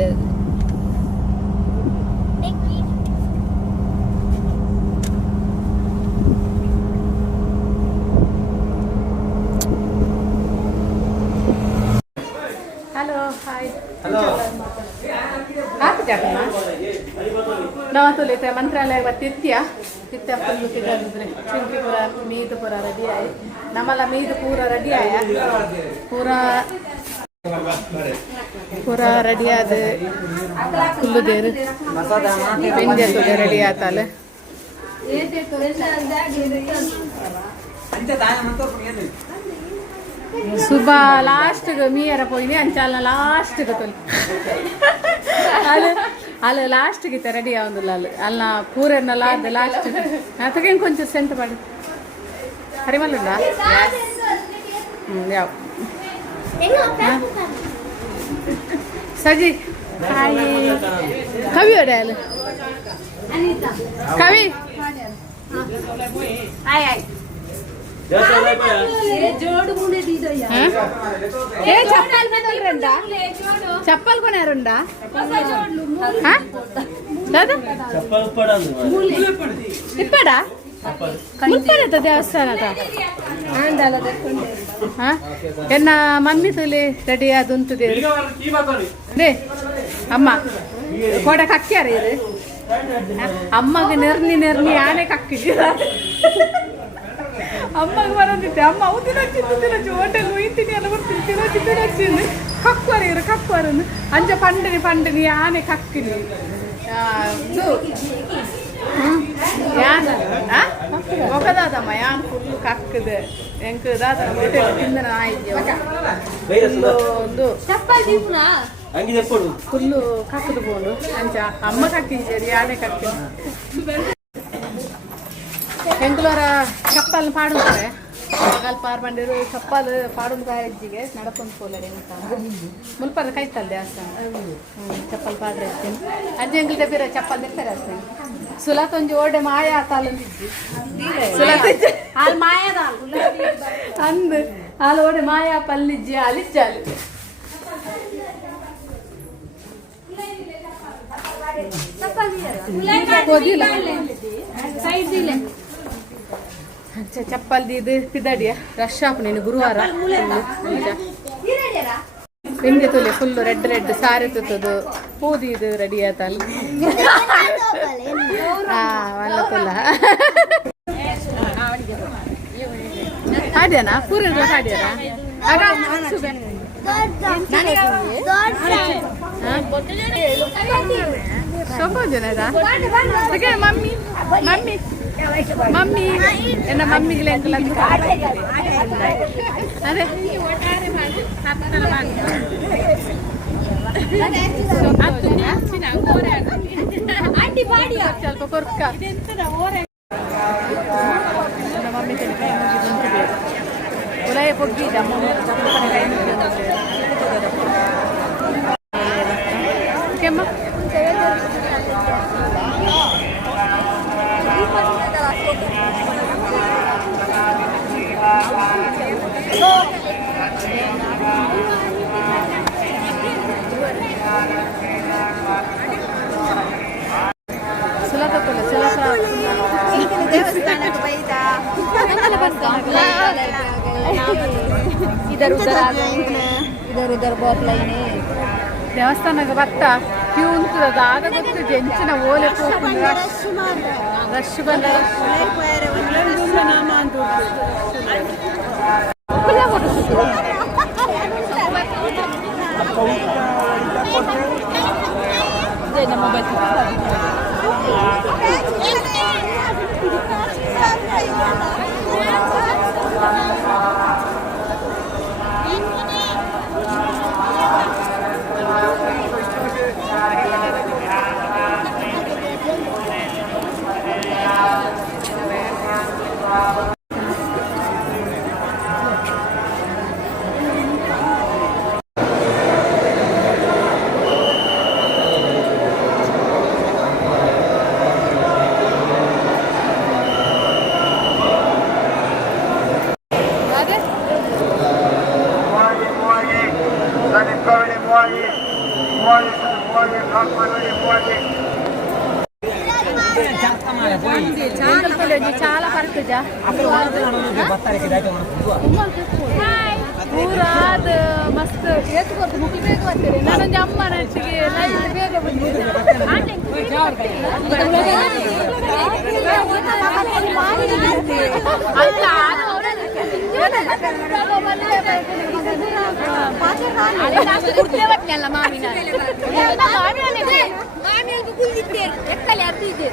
ಇದೆ. Hello hi. Hello ಹಾಕಿದ್ಯಾಕಮ್ಮ ನಾವು ತುಲಿತೆ ಮಂತ್ರಾಲಯ ತಿತ್ಯ full ತಿಂದ್ರೆ ಚಿಂಕ್ರಿಪುರ ಮೀದು ಪೂರ ರೆಡಿ ಆಯ್ ನಮ್ಮಲ್ಲ ಮೀದು ಪೂರ ರೆಡಿ ಆಯ ಪೂರ ರೆಡಿ ಆದ ಫುಲ್ಲು ದೇರು ಬೆಂಜೆ ತುಲೆ ರೆಡಿ ಆತಲ್ಲ ಸುಬಾ ಲಾಸ್ಟ್ ಮೀಯರ ಪೋಯಿ ಅಂಚಾಲ ಲಾಸ್ಟ್ ತೊಲಿ ಅಲ್ಲ ಲಾಸ್ಟ್ಗೆ ರೆಡಿ ಆಗುದಿಲ್ಲ ಅಲ್ಲ ಪೂರನ್ನೆಲ್ಲ ಅದು ಲಾಸ್ಟ್ ಅದಕ್ಕೇನು ಕೊಂಚ ಸೆಂಟ್ ಮಾಡಿ ಹರಿಮಲ್ಲ ಯಾವ ಸಜಿ ಹಾಯ್ ಕವಿ ಹೊಡೆಯಲ್ಲ ಕವಿ ಆಯ್ ಆಯ್ చప్పలు కొనారుండా ఇప్పడా ముప్పడత దేవస్థాನದ ಎನ್ನ ಮಮ್ಮಿ ತುಲಿ ರೆಡಿ ಅದುಂತದೆ ನೇ ಅಮ್ಮ ಕೊಡ ಕಕ್ಕ್ಯಾರ ಇದು ಅಮ್ಮಗೆ ನೆರ್ನಿ ಆನೆ ಕಕ್ಕಿದ್ದೀರ ಅಮ್ಮಗೆ ಬರೋದಿತ್ತೆ ಅಮ್ಮ ಅವು ತಿನ್ನಚ್ಚಿ ಹೋಟೆಲ್ ಹೋಯ್ತೀನಿ ಎಲ್ಲ ಬರ್ತೀನಿ ತಿನ್ನಚ್ಚಿಂದು ಕಕ್ಕುವರನ್ನು ಅಂಜ ಪಂಡನಿ ಆನೆ ಕಕ್ಕಿನಿ ಇದು ಯಾನ್ ಒಗದಾದಮ್ಮ ಯಾನ್ ಫುಲ್ಲು ಕಕ್ಕದು ಎಂಕ್ ದಾದ ಹೋಟೆಲ್ ತಿಂದನ ಆಯ್ತು ಒಂದು ಫುಲ್ಲು ಕಕ್ಕದು ಬೋಡು ಅಂಚ ಅಮ್ಮ ಕಕ್ಕಿಂಚೇರಿ ಆನೆ ಕಕ್ಕಿನಿ ಎಂಕುಲರ ಚಪ್ಪಲ್ ಪಾಡುತ್ತಾರೆ ಮಗಲ್ ಪಾರ್ ಬಂದಿರು ಚಪ್ಪಲ್ ಪಾಡುಂದ ಹೆಜ್ಜಿಗೆ ನಡಕೊಂಡ್ ಪೋಲರೆ ಮುಲ್ಪದ ಕೈತಲ್ಲ ದೇವಸ್ಥಾನ ಚಪ್ಪಲ್ ಪಾಡ್ರೆ ಇರ್ತೀನಿ ಅಜ್ಜಿ ಎಂಗ್ಲ ಡಬ್ಬಿರ ಚಪ್ಪಲ್ ತೆಕ್ತಾರೆ ಅಷ್ಟೇನೆ ಸುಲತೊಂಜಿ ಓಡೆ ಮಾಯ ತಾಲಂದಿಜ್ಜಿ ಹಾಲು ಮಾಯದ ಅಂದು ಹಾಲು ಓಡೆ ಮಾಯ ಪಲ್ಲಿಜ್ಜಿ ಅಲಿಜ್ಜಾಲಿ ಚಪ್ಪಲ್ ಇದು ಪಿದಡಿಯ ರಶ್ ಶಾಪ್ ನೀನು ಗುರುವಾರ ಬೆಂಗೆ ತುಲೆ ಫುಲ್ಲು ರೆಡ್ ಸಾರಿ ತುತ್ತದು ಪೂದಿ ಇದು ರೆಡಿ ಆತಲ್ಲ ಒಳ್ಳೆ ತುಲ್ಲ ಹಾಡ್ಯಾನ ಪೂರ ಹಾಡ್ಯಾರ ಸೊಪ್ಪು ಜನರ ಮಮ್ಮಿ ಮಮ್ಮಿ ಮಮ್ಮಿ ಎನ್ನ ಮಮ್ಮಿಗೆ ಅದೇ ಸ್ವಲ್ಪ ಕೊರ್ಕ ಮಮ್ಮಿ ಉಲಯ ಪೊಗ್ಗಿದ ಕೆಮ್ಮ ದೇವಸ್ಥಾನಕ್ಕೆ ಬತ್ತ ಕ್ಯೂ ಉಂಟದ ಆಗ ಗೊತ್ತು ಜಂಚಿನ ಓಲೆ ರಶ್ ಬಂದ ಅದೇ చాలా పడుతుందా ಪೂರಾದ ಮಸ್ತ್ ಎತ್ಕೊಟ್ಟು ಮುಗಿ ಬೇಗ ಬರ್ತೀರಿ ನನ್ನ ಅಮ್ಮ ನಟ್ಟಿಗೆ ಲೈಟ್ ಬೇಗ ಬಂದಿದೆ ಮಾವಿನ ಎತ್ತಲೆ ಅರ್ತಿದ್ದೆ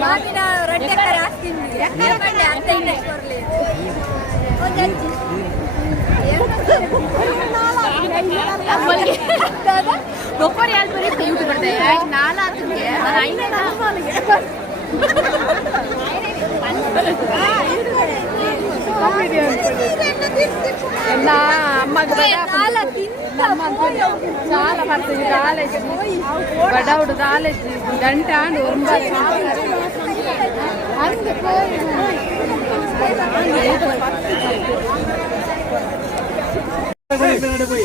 ಮಾವಿನ ರೊಟ್ಟಿ ಬೊಪ್ಪರ್ ಯಾರು ಬರೀ ಯೂಟ್ಯೂಬ್ ಬರ್ತಾರೆ ನಾಳೆ ಎಲ್ಲ ಅಮ್ಮಗೆ చాలా పడుతుంది కాలేజ్ బడవుడు కాలేజ్ గంట అందుకు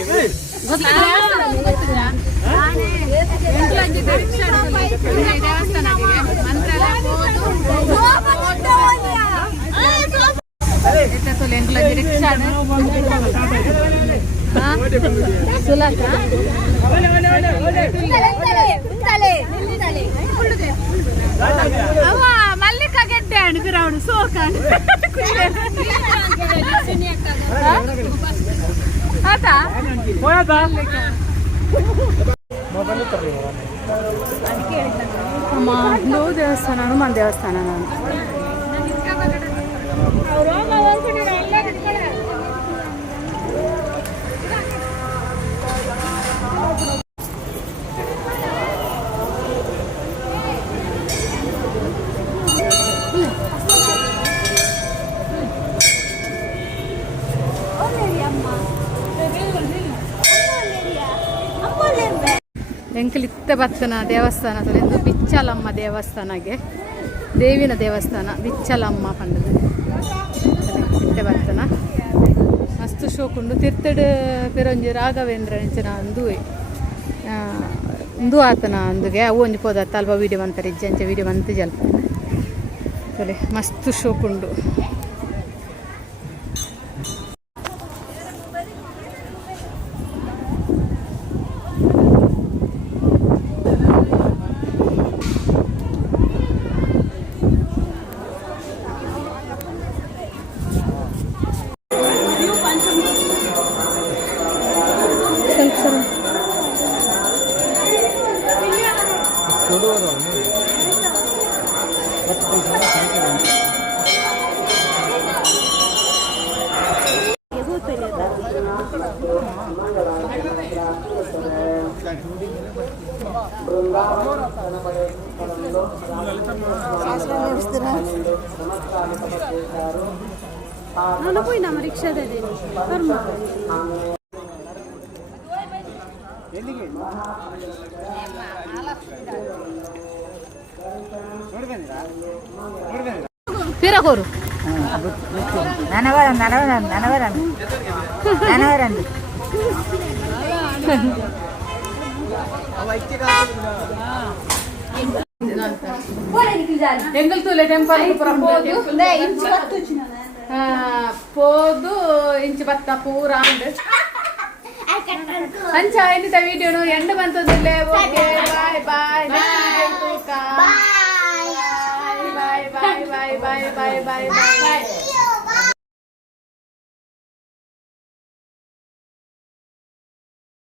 ಎಂಟ್ಲ ರಿಕ್ಷಾ ಸುಲಕ ಅವ ಮಲ್ಲಿಕ ಗೆಡ್ಡೆ ಅಣ್ಣ ಸೋಕ ಆತಾ ಅಮ್ಮ ನೋ ದೇವಸ್ಥಾನ ಹನುಮಾನ್ ದೇವಸ್ಥಾನ ನಾನು ಎಂಕಲಿತ್ತ ಬತ್ತನ ದೇವಸ್ಥಾನದಲ್ಲಿ ಬಿಚ್ಚಲಮ್ಮ ದೇವಸ್ಥಾನಗೆ ದೇವಿನ ದೇವಸ್ಥಾನ ಬಿಚ್ಚಲಮ್ಮ ಪಂಡದು ಇತ್ತೆ ಬತ್ತನ ಮಸ್ತ್ ಶೋಕುಂಡು ತಿರ್ತಡು ಪಿರೊಂಜಿ ರಾಘವೇಂದ್ರ ಇಂಚಿನ ಇಂದು ಆತನ ಅಂದುಗೆ ಅವು ಒಂಜಿ ಪೋದತ್ತ ಅಲ್ಪ ವೀಡಿಯೋ ಅಂತಾರೆ ಇಜ್ಜಂಚ ವೀಡಿಯೋ ಅಂತು ಜಲ್ಪ ಸರಿ ಮಸ್ತ್ ಶೋಕುಂಡು ನಾನು ಹೋಯ್ ನಮ್ಮ ರಿಕ್ಷಾದಲ್ಲಿ తిరగోరు ಎಂಗಲ್ತೂಲೆ ಟೆಂಪಲ್ పోదు ఇంచి బత్త పూరా అంచా ఎన్ని వీడియోను ఎండ బంతుందిలే okay bye bye bye bye bye bye bye bye bye bye